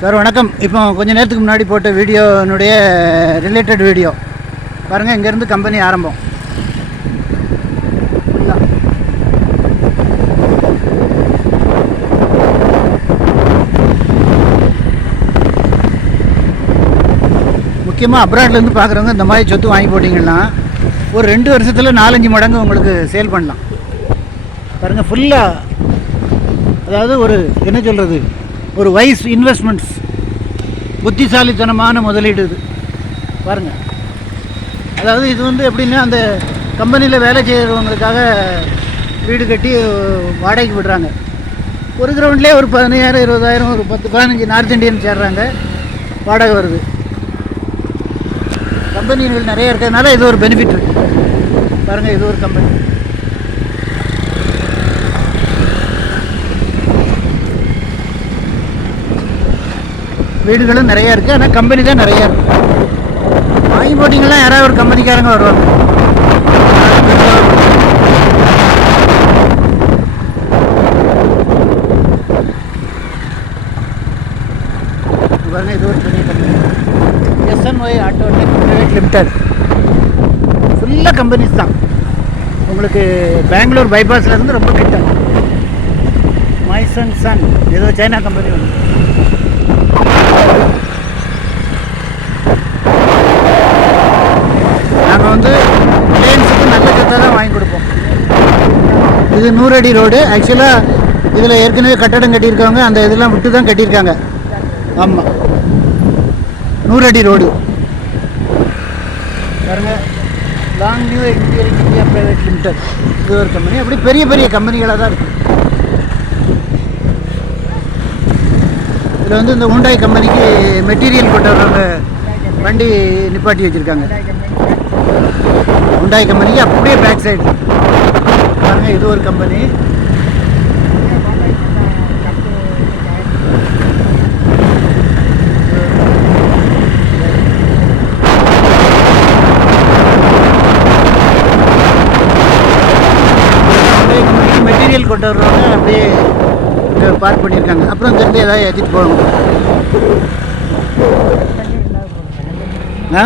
Sir வணக்கம். இப்போ கொஞ்சம் நேரத்துக்கு முன்னாடி போட்ட வீடியோனுடைய ரிலேட்டட் வீடியோ பாருங்கள். இங்கேருந்து கம்பெனி ஆரம்பம். முக்கியமாக அப்ராட்லேருந்து பார்க்குறவங்க இந்த மாதிரி சொத்து வாங்கி போட்டிங்கன்னா ஒரு 2 வருஷத்தில் 4-5 மடங்கு உங்களுக்கு சேல் பண்ணலாம். பாருங்கள் ஃபுல்லாக, அதாவது ஒரு என்ன சொல்கிறது, ஒரு வைஸ் இன்வெஸ்ட்மெண்ட்ஸ், புத்திசாலித்தனமான முதலீடு இது பாருங்கள். அதாவது இது வந்து எப்படின்னா, அந்த கம்பெனியில் வேலை செய்கிறவங்களுக்காக வீடு கட்டி வாடகைக்கு விடுறாங்க. ஒரு கிரவுண்ட்லேயே ஒரு 15,000 20,000 ஒரு 10-15 நார்த் இந்தியன் சேர்றாங்க, வாடகை வருது. கம்பெனிகள் நிறைய இருக்கிறதுனால இது ஒரு பெனிஃபிட் இருக்குது பாருங்கள். இது ஒரு கம்பெனி. வீடுகளும் நிறையா இருக்குது, ஆனால் கம்பெனி தான் நிறையா இருக்குது. வாங்கி போட்டிங்கெல்லாம் யாராவது ஒரு கம்பெனிக்காரங்க வருவாங்க. பாருங்கள், இது ஒரு பெரிய company, SNY Autotech private limited. ஃபுல்லாக கம்பெனிஸ் தான். உங்களுக்கு பெங்களூர் பைபாஸ்லேருந்து ரொம்ப கிட்ட. மைசன் சன் ஏதோ சைனா கம்பெனி வந்து. நாங்கள் வந்து பிளேன்ஸுக்கு நல்ல கட்டாக தான் வாங்கி கொடுப்போம். இது 100 அடி ரோடு. ஆக்சுவலாக இதில் ஏற்கனவே கட்டடம் கட்டியிருக்காங்க, அந்த இதெல்லாம் விட்டு தான் கட்டியிருக்காங்க. ஆமாம், 100 அடி ரோடு பாருங்கள். Long new engineering India private limited, இது ஒரு கம்பெனி. அப்படி பெரிய பெரிய கம்பெனிகளாக தான் இருக்குது. இதில் வந்து இந்த ஹூண்டாய் கம்பெனிக்கு மெட்டீரியல் கொண்டு வர்றவங்க வண்டி நிப்பாட்டி வச்சுருக்காங்க. ஹூண்டாய் கம்பெனிக்கு அப்படியே பேக் சைடு பாருங்கள். இது ஒரு கம்பெனி. மெட்டீரியல் கொண்டு வர்றவங்க அப்படியே பார்க் பண்ணியிருக்காங்க. அப்புறம் இங்கேருந்து ஏதாவது ஏற்றிட்டு போகணும். ஆ